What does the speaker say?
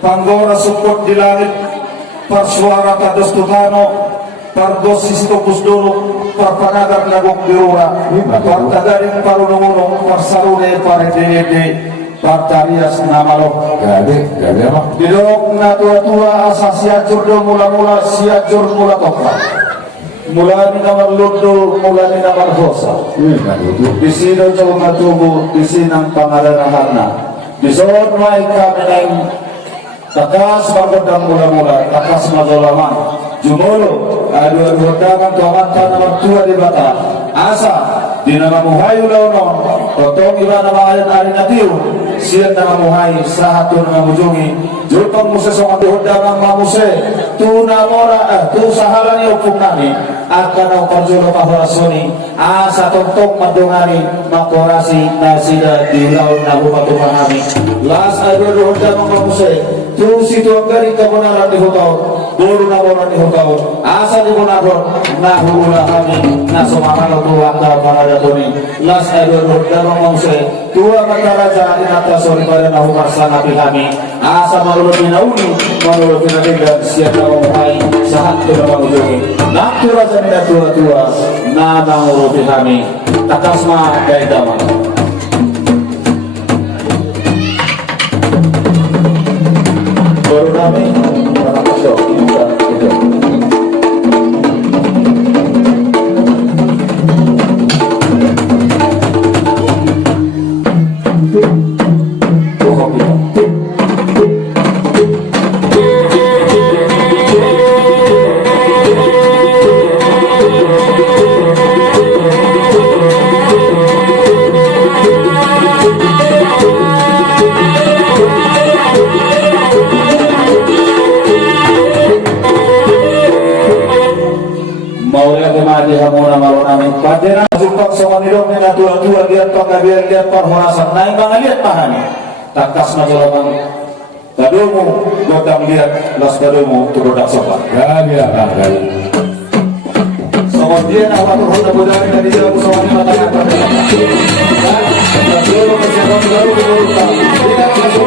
Panggora support di langit, parsuara kados Tuhano, pardos sistopus dulu, parpanagar nagok birura, partagaring parunungunong, parsarune paredede, partarias namalo. Gade apa? Didorok na tua-tua asa siajur do mula-mula siajur mula tokra. Mula ni namar ludo, mula ni namar hosa. Di sini jauh matubu, di sini pangalarahanna. Di soal mai kameneng takas bagodang mula-mula, takas mazolaman. Jumolo, adu-adu dagang tuamantan nomor 2 di bata. Asa, di nama muhayu launon, potong iba nama alin-alin natiu, siyan nama muhayu, sahatu nama mujungi, jutong muse songa dihudagang mamuse, tu namora, tu sahalani upung nami, akan au parjolo kahorasoni, asa tontong madungani, makorasi, nasida di laun nabu patungan nami. Las adu-adu dagang mamuse, tu situ angkari kebenaran di hutau, buru naboran di hutau, asa di bonabor, nahu ulah kami, nasomahalo tuang para datoni. Las adu-adu dagang mamuse, tua kata raja inata sori pada nahu marsana kami, asa menurut minauni, menurut minatindak siapa umai, sahat kita mengunjungi. Naktu raja mina tua-tua, nama menurut kami, takasma dari damai. Baru kami orang masuk kita itu. Padera jumpa sama nidok nena tua-tua lihat panggabian lihat parhorasan naik bang lihat pahani takas majalaman badomu godang lihat las badomu turodak sopan Ya. sama dia nak berhutang bodang dari jalan sama ni matakan padera dan badomu berjalan baru berhutang tidak bisa